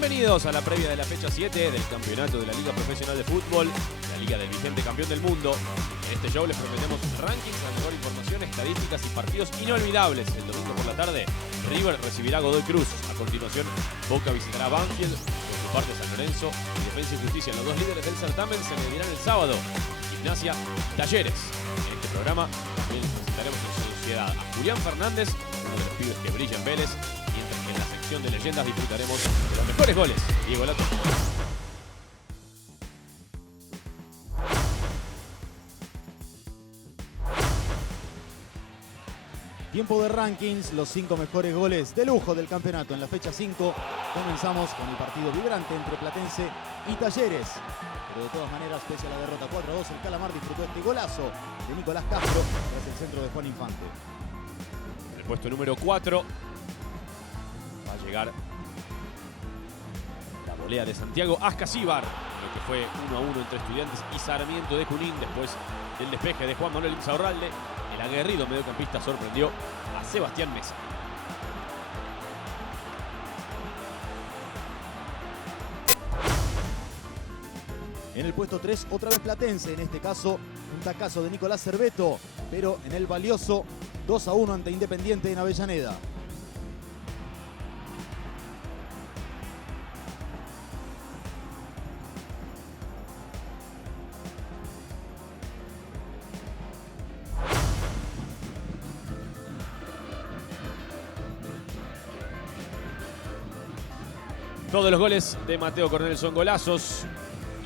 Bienvenidos a la previa de la fecha 7 del campeonato de la Liga Profesional de Fútbol, la Liga del vigente campeón del mundo. En este show les prometemos rankings, la mejor información, estadísticas y partidos inolvidables. El domingo por la tarde, River recibirá a Godoy Cruz. A continuación, Boca visitará Banfield. Por su parte, San Lorenzo y Defensa y Justicia, los dos líderes del certamen, se medirán el sábado. Gimnasia, Talleres. En este programa también presentaremos en sociedad a Julián Fernández, uno de los pibes que brilla en Vélez, mientras que en la sección de leyendas disfrutaremos de los mejores goles. Diego Lato. Tiempo de rankings, los 5 mejores goles de lujo del campeonato en la fecha 5. Comenzamos con el partido vibrante entre Platense y Talleres. Pero de todas maneras, pese a la derrota 4-2, el Calamar disfrutó este golazo de Nicolás Castro tras el centro de Juan Infante. En el puesto número 4 va a llegar la volea de Santiago Ascasíbar, lo que fue 1-1 entre Estudiantes y Sarmiento de Junín después del despeje de Juan Manuel Insaurralde. El aguerrido mediocampista sorprendió a Sebastián Mesa. En el puesto 3, otra vez Platense, en este caso un tacazo de Nicolás Cerveto, pero en el valioso 2-1 ante Independiente en Avellaneda. Todos los goles de Mateo Coronel son golazos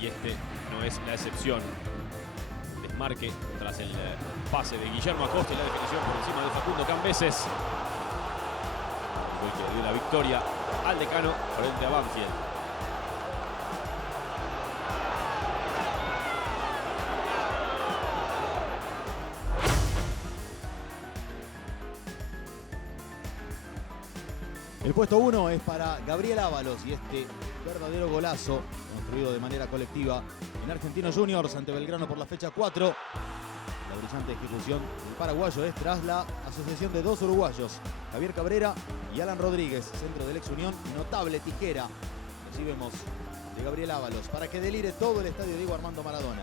y este no es la excepción. Desmarque tras el pase de Guillermo Acosta y la definición por encima de Facundo Cambeses. Gol que dio la victoria al Decano frente a Banfield. El puesto 1 es para Gabriel Ábalos y este verdadero golazo construido de manera colectiva en Argentinos Juniors ante Belgrano por la fecha 4. La brillante ejecución del paraguayo es tras la asociación de dos uruguayos, Javier Cabrera y Alan Rodríguez, centro del ex Unión. Notable tijera recibimos de Gabriel Ábalos para que delire todo el estadio Diego Armando Maradona.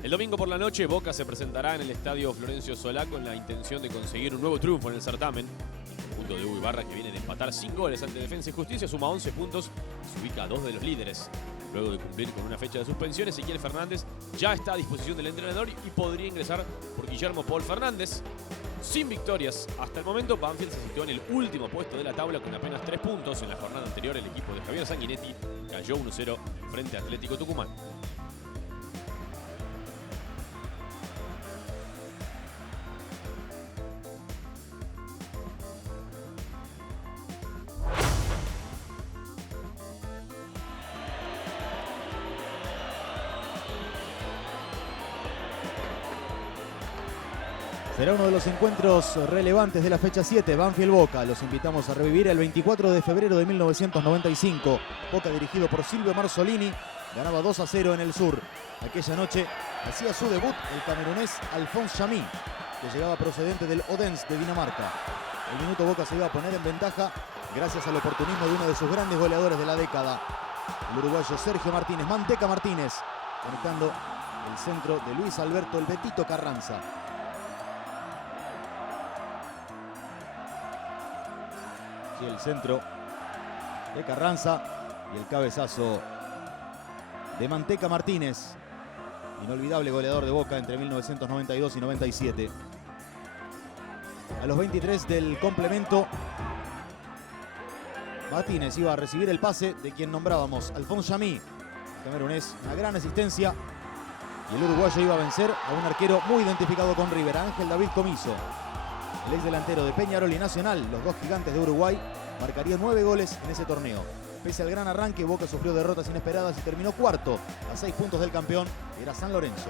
El domingo por la noche, Boca se presentará en el estadio Florencio Solá con la intención de conseguir un nuevo triunfo en el certamen. El conjunto de Hugo Ibarra, que viene de empatar 5 goles ante Defensa y Justicia, suma 11 puntos y se ubica a 2 de los líderes. Luego de cumplir con una fecha de suspensión, Ezequiel Fernández ya está a disposición del entrenador y podría ingresar por Guillermo Paul Fernández. Sin victorias hasta el momento, Banfield se situó en el último puesto de la tabla con apenas 3 puntos. En la jornada anterior, el equipo de Javier Sanguinetti cayó 1-0 frente a Atlético Tucumán. Será uno de los encuentros relevantes de la fecha 7, Banfield-Boca. Los invitamos a revivir el 24 de febrero de 1995. Boca, dirigido por Silvio Marzolini, ganaba 2-0 en el sur. Aquella noche hacía su debut el camerunés Alphonse Chamí, que llegaba procedente del Odense de Dinamarca. El minuto Boca se iba a poner en ventaja gracias al oportunismo de uno de sus grandes goleadores de la década, el uruguayo Sergio Martínez, Manteca Martínez, conectando el centro de Luis Alberto el Betito Carranza. Y el centro de Carranza y el cabezazo de Manteca Martínez, inolvidable goleador de Boca entre 1992 y 97. A los 23 del complemento, Martínez iba a recibir el pase de quien nombrábamos, Alphonse Chamí, camerunés, una gran asistencia, y el uruguayo iba a vencer a un arquero muy identificado con River, Ángel David Comiso. El ex delantero de Peñarol y Nacional, los dos gigantes de Uruguay, marcaría 9 goles en ese torneo. Pese al gran arranque, Boca sufrió derrotas inesperadas y terminó cuarto, a 6 puntos del campeón, que era San Lorenzo.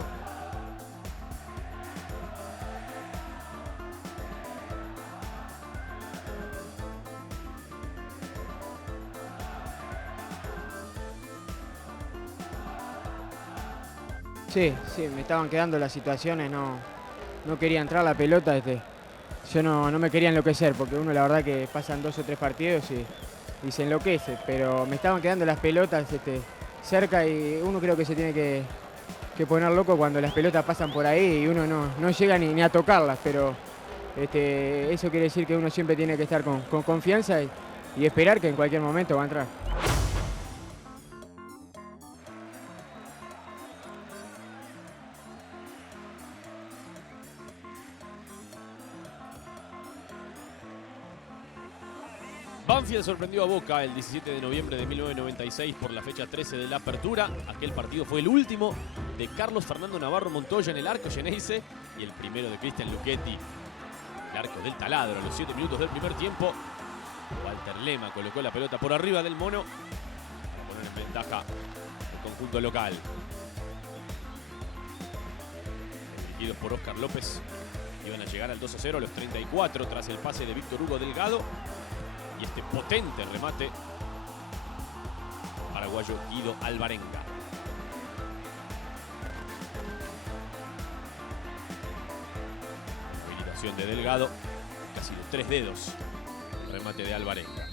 Sí, me estaban quedando las situaciones, no quería entrar la pelota. yo no me quería enloquecer, porque uno la verdad que pasan 2 o 3 partidos y se enloquece, pero me estaban quedando las pelotas cerca y uno creo que se tiene que poner loco cuando las pelotas pasan por ahí y uno no llega ni a tocarlas, pero eso quiere decir que uno siempre tiene que estar con confianza y esperar que en cualquier momento va a entrar. Banfield sorprendió a Boca el 17 de noviembre de 1996 por la fecha 13 de la apertura. Aquel partido fue el último de Carlos Fernando Navarro Montoya en el arco Geneise y el primero de Cristian Luchetti. El arco del taladro a los 7 minutos del primer tiempo. Walter Lema colocó la pelota por arriba del mono para poner en ventaja el conjunto local. Dirigidos por Óscar López, iban a llegar al 2-0 a los 34 tras el pase de Víctor Hugo Delgado. Y este potente remate paraguayo Guido Alvarenga. Habilitación de Delgado, casi los 3 dedos. Remate de Alvarenga.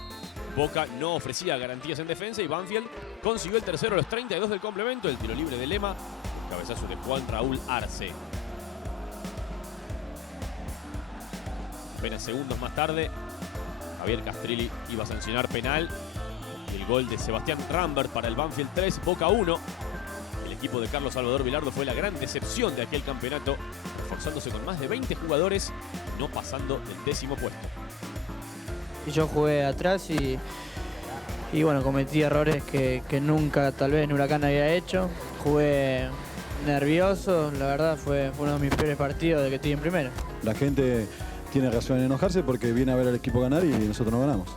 Boca no ofrecía garantías en defensa y Banfield consiguió el tercero a los 32 del complemento. El tiro libre de Lema, el cabezazo de Juan Raúl Arce. Apenas segundos más tarde, Javier Castrilli iba a sancionar penal y el gol de Sebastián Rambert para el Banfield 3, Boca 1. El equipo de Carlos Salvador Vilardo fue la gran decepción de aquel campeonato, reforzándose con más de 20 jugadores y no pasando del 10º puesto. Y yo jugué atrás y bueno, cometí errores que nunca tal vez en Huracán había hecho. Jugué nervioso, la verdad fue uno de mis peores partidos de que estoy en primera. La gente tiene razón en enojarse porque viene a ver al equipo ganar y nosotros no ganamos.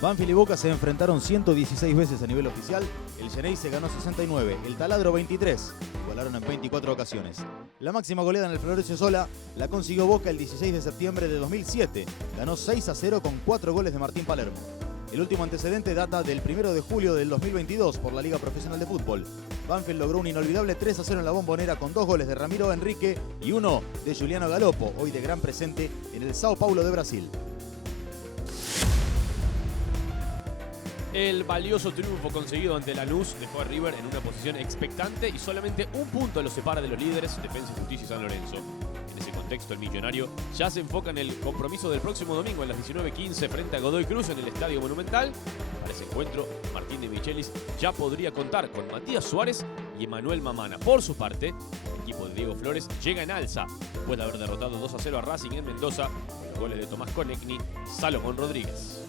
Banfield y Boca se enfrentaron 116 veces a nivel oficial. El Geneise ganó 69, el Taladro 23. Igualaron en 24 ocasiones. La máxima goleada en el Florencio Sola la consiguió Boca el 16 de septiembre de 2007. Ganó 6-0 con 4 goles de Martín Palermo. El último antecedente data del 1 de julio del 2022 por la Liga Profesional de Fútbol. Banfield logró un inolvidable 3-0 en la Bombonera con 2 goles de Ramiro Enrique y 1 de Juliano Galopo, hoy de gran presente en el Sao Paulo de Brasil. El valioso triunfo conseguido ante Lanús dejó a River en una posición expectante y solamente un punto lo separa de los líderes Defensa y Justicia y San Lorenzo. En ese contexto, el millonario ya se enfoca en el compromiso del próximo domingo a las 19:15 frente a Godoy Cruz en el Estadio Monumental. Para ese encuentro, Martín de Michelis ya podría contar con Matías Suárez y Emanuel Mamana. Por su parte, el equipo de Diego Flores llega en alza después de haber derrotado 2-0 a Racing en Mendoza con los goles de Tomás Konechny, Salomón Rodríguez.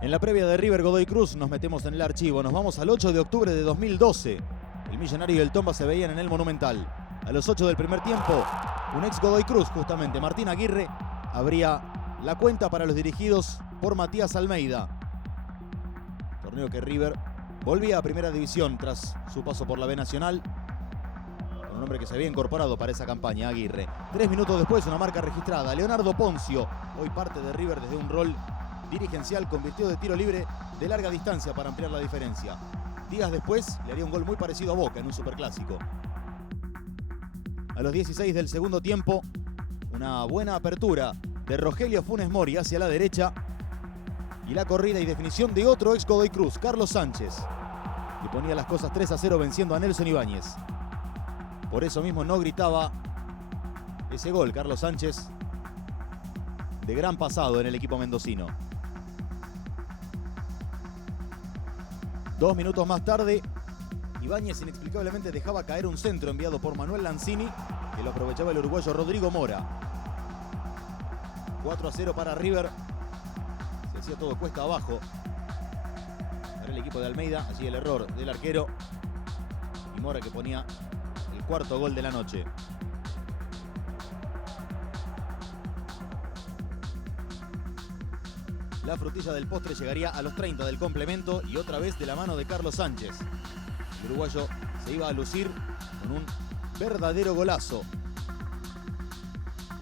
En la previa de River Godoy Cruz nos metemos en el archivo. Nos vamos al 8 de octubre de 2012. El Millonario y el Tomba se veían en el Monumental. A los 8 del primer tiempo, un ex Godoy Cruz, justamente Martín Aguirre, abría la cuenta para los dirigidos por Matías Almeida. Torneo que River volvía a Primera División tras su paso por la B Nacional. Con un hombre que se había incorporado para esa campaña, Aguirre. 3 minutos después, una marca registrada. Leonardo Poncio, hoy parte de River desde un rol dirigencial, convirtió de tiro libre de larga distancia para ampliar la diferencia. Días después le haría un gol muy parecido a Boca en un superclásico. A los 16 del segundo tiempo, una buena apertura de Rogelio Funes Mori hacia la derecha y la corrida y definición de otro ex Godoy Cruz, Carlos Sánchez, que ponía las cosas 3-0 venciendo a Nelson Ibáñez. Por eso mismo no gritaba ese gol Carlos Sánchez, de gran pasado en el equipo mendocino. 2 minutos más tarde, Ibáñez inexplicablemente dejaba caer un centro enviado por Manuel Lanzini, que lo aprovechaba el uruguayo Rodrigo Mora. 4-0 para River. Se hacía todo cuesta abajo para el equipo de Almeida. Allí el error del arquero y Mora, que ponía el cuarto gol de la noche. La frutilla del postre llegaría a los 30 del complemento y otra vez de la mano de Carlos Sánchez. El uruguayo se iba a lucir con un verdadero golazo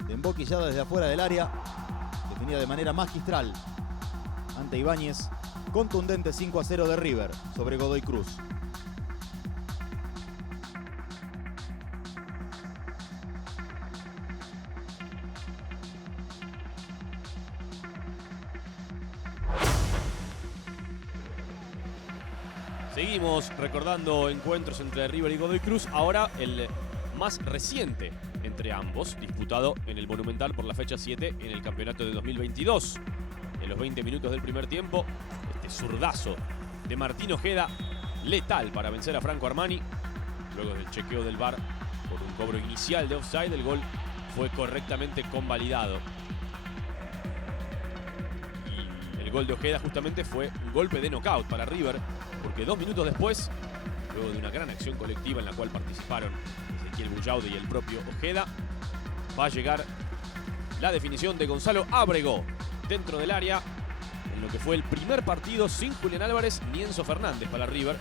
de emboquillada desde afuera del área, que definida de manera magistral ante Ibáñez. Contundente 5-0 de River sobre Godoy Cruz. Seguimos recordando encuentros entre River y Godoy Cruz. Ahora el más reciente entre ambos, disputado en el Monumental por la fecha 7 en el campeonato de 2022. En los 20 minutos del primer tiempo, este zurdazo de Martín Ojeda, letal para vencer a Franco Armani. Luego del chequeo del VAR por un cobro inicial de offside, el gol fue correctamente convalidado. Y el gol de Ojeda justamente fue un golpe de knockout para River, porque 2 minutos después, luego de una gran acción colectiva en la cual participaron Ezequiel Bullaude y el propio Ojeda, va a llegar la definición de Gonzalo Ábrego dentro del área, en lo que fue el primer partido sin Julián Álvarez ni Enzo Fernández para River,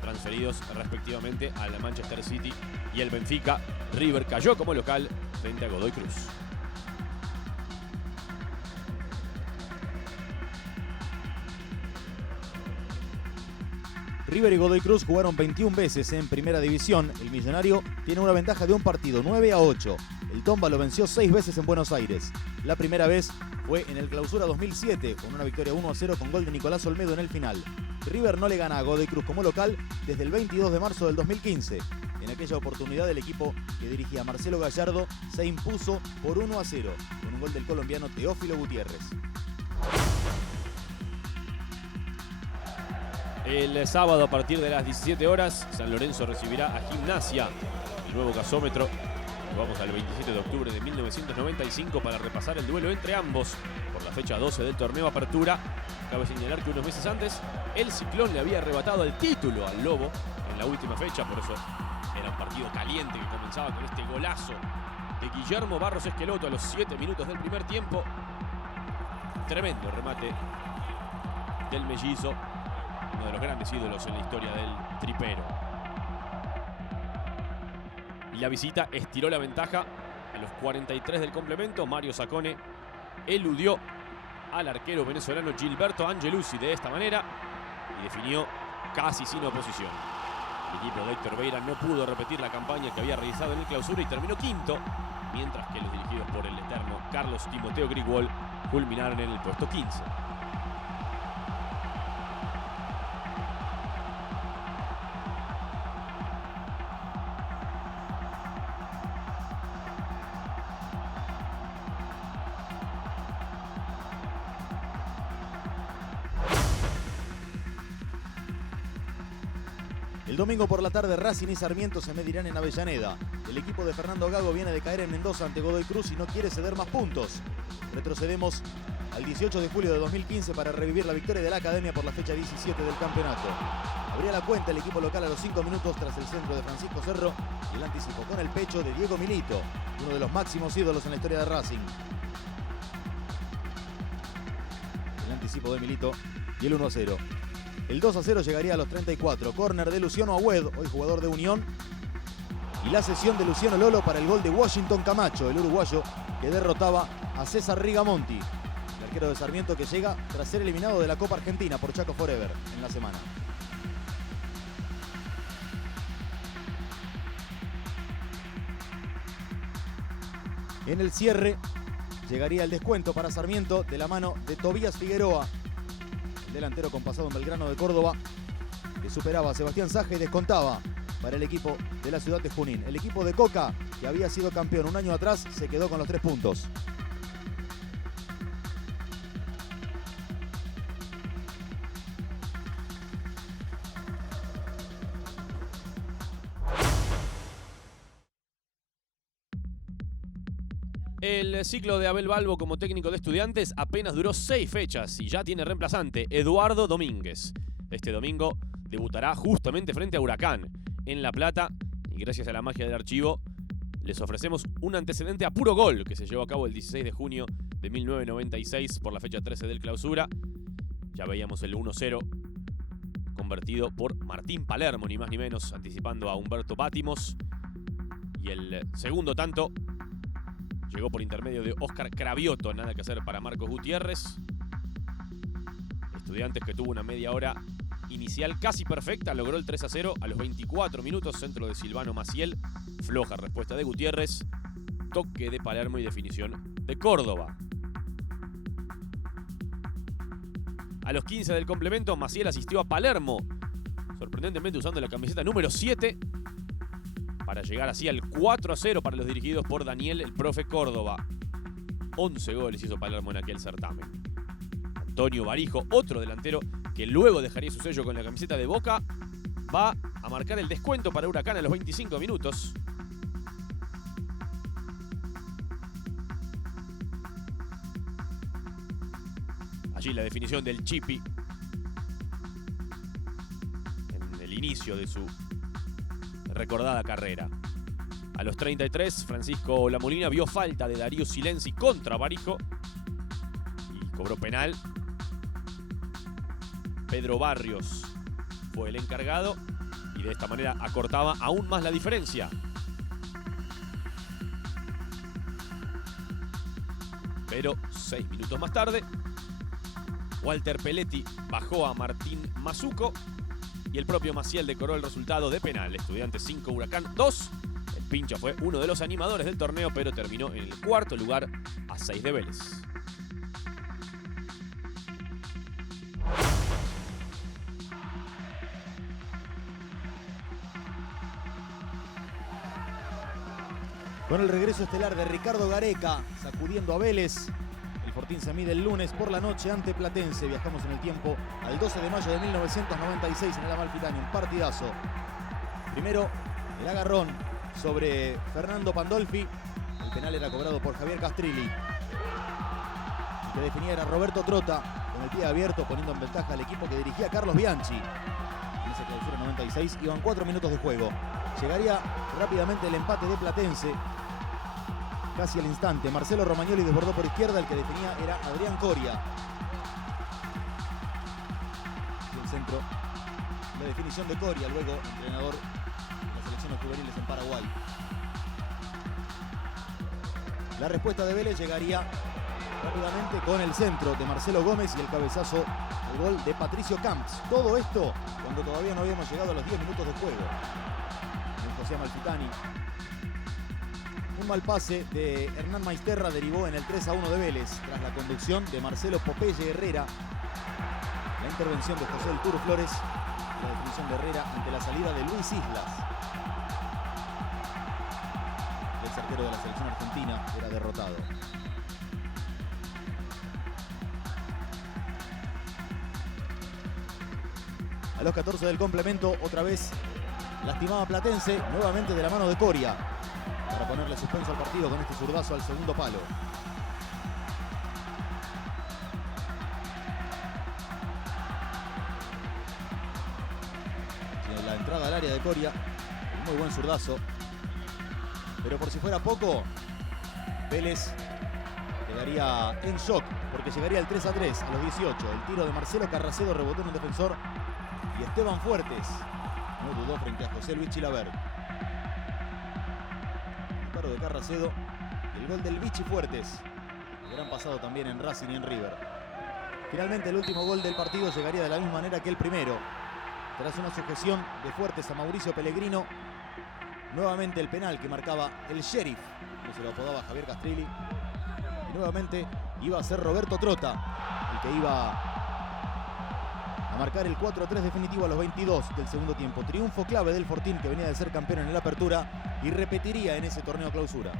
transferidos respectivamente a la Manchester City y el Benfica. River cayó como local frente a Godoy Cruz. River y Godoy Cruz jugaron 21 veces en primera división. El millonario tiene una ventaja de un partido, 9-8. El Tomba lo venció 6 veces en Buenos Aires. La primera vez fue en el Clausura 2007, con una victoria 1-0 con gol de Nicolás Olmedo en el final. River no le gana a Godoy Cruz como local desde el 22 de marzo del 2015. En aquella oportunidad el equipo que dirigía Marcelo Gallardo se impuso por 1-0 con un gol del colombiano Teófilo Gutiérrez. El sábado a partir de las 17 horas, San Lorenzo recibirá a Gimnasia, el nuevo gasómetro. Vamos al 27 de octubre de 1995 para repasar el duelo entre ambos por la fecha 12 del torneo Apertura. Cabe señalar que unos meses antes el Ciclón le había arrebatado el título al Lobo en la última fecha, por eso era un partido caliente que comenzaba con este golazo de Guillermo Barros Esqueloto a los 7 minutos del primer tiempo. Tremendo remate del mellizo, uno de los grandes ídolos en la historia del tripero. Y la visita estiró la ventaja a los 43 del complemento. Mario Saccone eludió al arquero venezolano Gilberto Angelucci de esta manera y definió casi sin oposición. El equipo de Héctor Beira no pudo repetir la campaña que había realizado en el Clausura y terminó quinto, mientras que los dirigidos por el eterno Carlos Timoteo Grigol culminaron en el puesto 15. El domingo por la tarde Racing y Sarmiento se medirán en Avellaneda. El equipo de Fernando Gago viene de caer en Mendoza ante Godoy Cruz y no quiere ceder más puntos. Retrocedemos al 18 de julio de 2015 para revivir la victoria de la Academia por la fecha 17 del campeonato. Abría la cuenta el equipo local a los 5 minutos tras el centro de Francisco Cerro y el anticipo con el pecho de Diego Milito, uno de los máximos ídolos en la historia de Racing. El anticipo de Milito y el 1-0. El 2-0 llegaría a los 34. Córner de Luciano Agüed, hoy jugador de Unión. Y la cesión de Luciano Lolo para el gol de Washington Camacho, el uruguayo que derrotaba a César Rigamonti, el arquero de Sarmiento que llega tras ser eliminado de la Copa Argentina por Chaco Forever en la semana. En el cierre llegaría el descuento para Sarmiento de la mano de Tobías Figueroa, el delantero con pasado en Belgrano de Córdoba, que superaba a Sebastián Saja y descontaba para el equipo de la ciudad de Junín. El equipo de Coca, que había sido campeón un año atrás, se quedó con los 3 puntos. El ciclo de Abel Balbo como técnico de Estudiantes apenas duró 6 fechas y ya tiene reemplazante, Eduardo Domínguez. Este domingo debutará justamente frente a Huracán en La Plata y gracias a la magia del archivo les ofrecemos un antecedente a puro gol que se llevó a cabo el 16 de junio de 1996 por la fecha 13 del Clausura. Ya veíamos el 1-0 convertido por Martín Palermo, ni más ni menos, anticipando a Humberto Bátimos. Y el segundo tanto llegó por intermedio de Oscar Cravioto, nada que hacer para Marcos Gutiérrez. Estudiantes, que tuvo una media hora inicial casi perfecta, logró el 3-0 a los 24 minutos, centro de Silvano Maciel, floja respuesta de Gutiérrez, toque de Palermo y definición de Córdoba. A los 15 del complemento, Maciel asistió a Palermo, sorprendentemente usando la camiseta número 7, para llegar así al 4-0 para los dirigidos por Daniel el profe Córdoba. 11 goles hizo Palermo en aquel certamen. Antonio Barijo, otro delantero que luego dejaría su sello con la camiseta de Boca, va a marcar el descuento para Huracán a los 25 minutos. Allí la definición del Chipi en el inicio de su recordada carrera. A los 33, Francisco Lamolina vio falta de Darío Silenzi contra Barijo y cobró penal. Pedro Barrios fue el encargado y de esta manera acortaba aún más la diferencia. Pero 6 minutos más tarde, Walter Pelletti bajó a Martín Mazuco y el propio Maciel decoró el resultado de penal. Estudiantes 5, Huracán 2. El Pincha fue uno de los animadores del torneo, pero terminó en el 4º lugar a 6 de Vélez. Con el regreso estelar de Ricardo Gareca, sacudiendo a Vélez, el Fortín se mide el lunes por la noche ante Platense. Viajamos en el tiempo al 12 de mayo de 1996 en el Amalfitani, un partidazo. Primero, el agarrón sobre Fernando Pandolfi. El penal era cobrado por Javier Castrilli. El que definía era Roberto Trota, con el pie abierto, poniendo en ventaja al equipo que dirigía Carlos Bianchi. En esa clausura 96 iban 4 minutos de juego. Llegaría rápidamente el empate de Platense. Casi al instante, Marcelo Romagnoli desbordó por izquierda, el que definía era Adrián Coria. Y el centro, la definición de Coria, luego entrenador de las selecciones juveniles en Paraguay. La respuesta de Vélez llegaría rápidamente con el centro de Marcelo Gómez y el cabezazo al gol de Patricio Camps. Todo esto cuando todavía no habíamos llegado a los 10 minutos de juego. El José Amalfitani. Un mal pase de Hernán Maisterra derivó en el 3-1 de Vélez, tras la conducción de Marcelo Popeye Herrera. La intervención de José del Turo Flores y la definición de Herrera ante la salida de Luis Islas. El arquero de la selección argentina era derrotado. A los 14 del complemento, otra vez lastimaba Platense, nuevamente de la mano de Coria, para ponerle suspenso al partido con este zurdazo al segundo palo. Tiene la entrada al área de Coria, un muy buen zurdazo. Pero por si fuera poco, Vélez quedaría en shock, porque llegaría el 3-3 a los 18. El tiro de Marcelo Carracedo rebotó en un defensor y Esteban Fuertes no dudó frente a José Luis Chilavert. De Carracedo y el gol del Vichy Fuertes, el gran pasado también en Racing y en River. Finalmente el último gol del partido llegaría de la misma manera que el primero, tras una sujeción de Fuertes a Mauricio Pellegrino. Nuevamente el penal que marcaba el Sheriff, como se lo apodaba Javier Castrilli, y nuevamente iba a ser Roberto Trota el que iba a marcar el 4-3 definitivo a los 22 del segundo tiempo. Triunfo clave del Fortín, que venía de ser campeón en la apertura y repetiría en ese torneo clausura.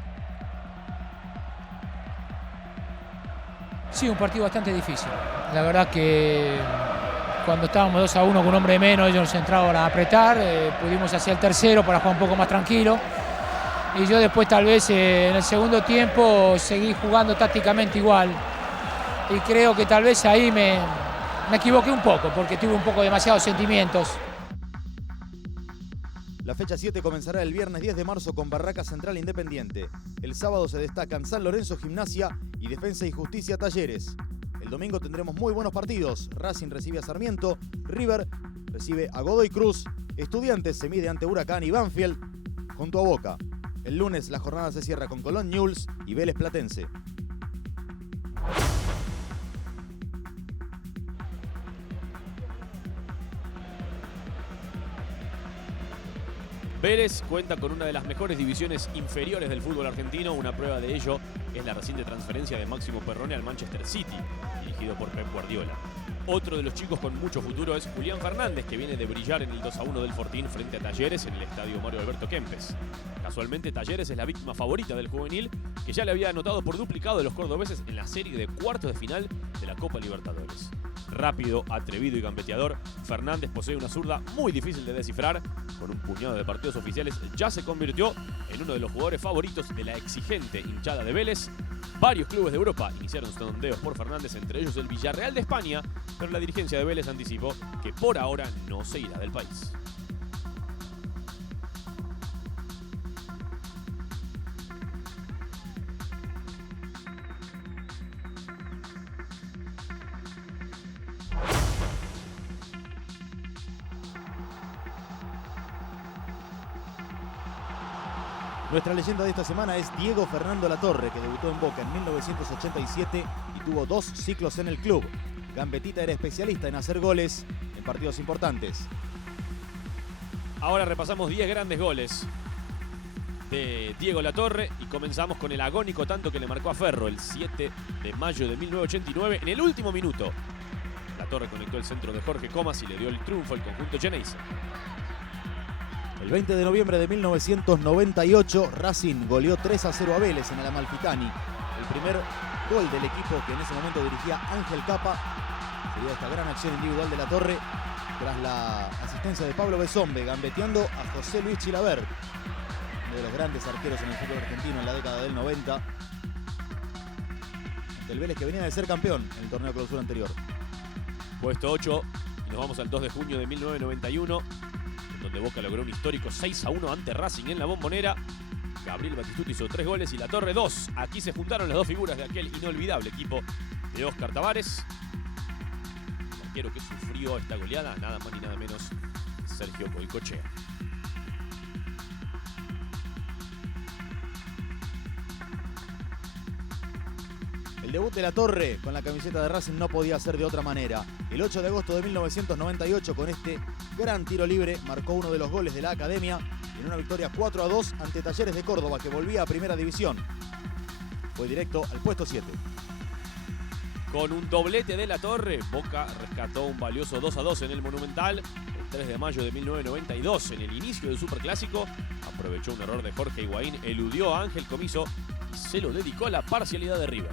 Sí, un partido bastante difícil. La verdad que cuando estábamos 2-1 con un hombre menos, ellos nos entraron a apretar, pudimos hacer el tercero para jugar un poco más tranquilo. Y yo después tal vez en el segundo tiempo seguí jugando tácticamente igual. Y creo que tal vez ahí me equivoqué un poco, porque tuve un poco demasiados sentimientos. La fecha 7 comenzará el viernes 10 de marzo con Barraca Central Independiente. El sábado se destacan San Lorenzo Gimnasia y Defensa y Justicia Talleres. El domingo tendremos muy buenos partidos. Racing recibe a Sarmiento, River recibe a Godoy Cruz, Estudiantes se mide ante Huracán y Banfield junto a Boca. El lunes la jornada se cierra con Colón Newell's y Vélez Platense. Vélez cuenta con una de las mejores divisiones inferiores del fútbol argentino. Una prueba de ello es la reciente transferencia de Máximo Perrone al Manchester City, dirigido por Pep Guardiola. Otro de los chicos con mucho futuro es Julián Fernández, que viene de brillar en el 2-1 del Fortín frente a Talleres en el estadio Mario Alberto Kempes. Casualmente, Talleres es la víctima favorita del juvenil, que ya le había anotado por duplicado de los cordobeses en la serie de cuartos de final de la Copa Libertadores. Rápido, atrevido y gambeteador, Fernández posee una zurda muy difícil de descifrar. Con un puñado de partidos oficiales ya se convirtió en uno de los jugadores favoritos de la exigente hinchada de Vélez. Varios clubes de Europa iniciaron sondeos por Fernández, entre ellos el Villarreal de España, pero la dirigencia de Vélez anticipó que por ahora no se irá del país. Nuestra leyenda de esta semana es Diego Fernando Latorre, que debutó en Boca en 1987 y tuvo 2 ciclos en el club. Gambetita era especialista en hacer goles en partidos importantes. Ahora repasamos 10 grandes goles de Diego Latorre y comenzamos con el agónico tanto que le marcó a Ferro el 7 de mayo de 1989 en el último minuto. Latorre conectó el centro de Jorge Comas y le dio el triunfo al conjunto Geneise. El 20 de noviembre de 1998, Racing goleó 3-0 a Vélez en el Amalfitani. El primer gol del equipo que en ese momento dirigía Ángel Capa sería esta gran acción individual de Latorre tras la asistencia de Pablo Besombe, gambeteando a José Luis Chilavert, uno de los grandes arqueros en el fútbol argentino en la década del 90. Del Vélez, que venía de ser campeón en el torneo de clausura anterior. Puesto 8, y nos vamos al 2 de junio de 1991, donde Boca logró un histórico 6-1 ante Racing en la Bombonera. Gabriel Batistuta hizo 3 goles y Latorre 2. Aquí se juntaron las dos figuras de aquel inolvidable equipo de Óscar Tavares. El arquero que sufrió esta goleada, nada más ni nada menos que Sergio Goycochea. El debut de Latorre con la camiseta de Racing no podía ser de otra manera. El 8 de agosto de 1998, con este gran tiro libre, marcó uno de los goles de la Academia en una victoria 4-2 ante Talleres de Córdoba, que volvía a Primera División. Fue directo al puesto 7. Con un doblete de Latorre, Boca rescató un valioso 2-2 en el Monumental. El 3 de mayo de 1992, en el inicio del Superclásico, aprovechó un error de Jorge Higuaín, eludió a Ángel Comiso y se lo dedicó a la parcialidad de River.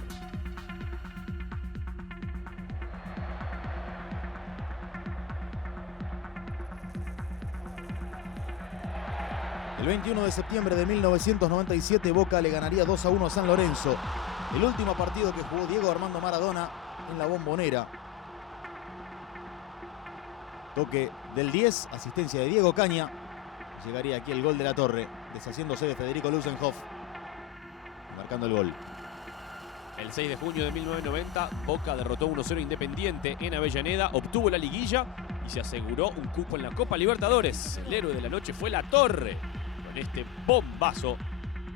El 21 de septiembre de 1997, Boca le ganaría 2-1 a San Lorenzo. El último partido que jugó Diego Armando Maradona en la Bombonera. Toque del 10, asistencia de Diego Caña. Llegaría aquí el gol de Latorre, deshaciéndose de Federico Lusenhoff, marcando el gol. El 6 de junio de 1990, Boca derrotó 1-0 Independiente en Avellaneda, obtuvo la liguilla y se aseguró un cupo en la Copa Libertadores. El héroe de la noche fue Latorre, con este bombazo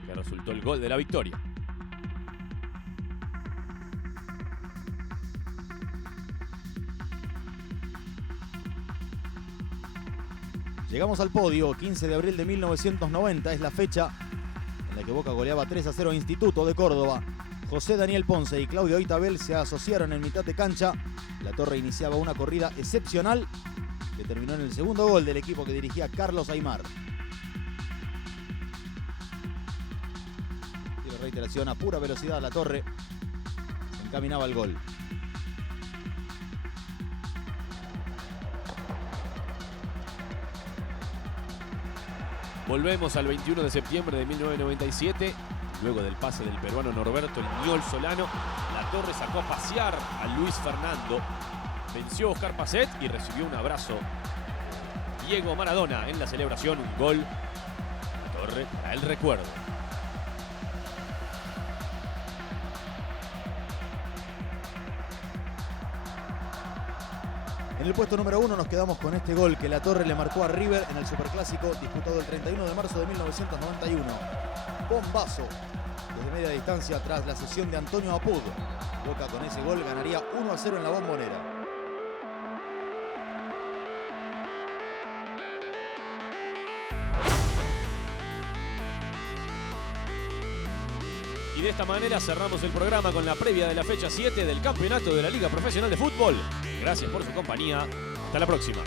que resultó el gol de la victoria. Llegamos al podio, 15 de abril de 1990, es la fecha en la que Boca goleaba 3-0 a Instituto de Córdoba. José Daniel Ponce y Claudio Itabel se asociaron en mitad de cancha. Latorre iniciaba una corrida excepcional que terminó en el segundo gol del equipo que dirigía Carlos Aymar. Y la reiteración a pura velocidad, Latorre encaminaba el gol. Volvemos al 21 de septiembre de 1997. Luego del pase del peruano Norberto Liñol Solano, Latorre sacó a pasear a Luis Fernando, venció a Oscar Pacet y recibió un abrazo Diego Maradona en la celebración. Un gol Latorre para el recuerdo. En el puesto número 1 nos quedamos con este gol que Latorre le marcó a River en el Superclásico disputado el 31 de marzo de 1991. bombazo desde media distancia tras la cesión de Antonio Apud. Boca con ese gol ganaría 1-0 en la Bombonera. Y de esta manera cerramos el programa con la previa de la fecha 7 del campeonato de la Liga Profesional de Fútbol. Gracias por su compañía. Hasta la próxima.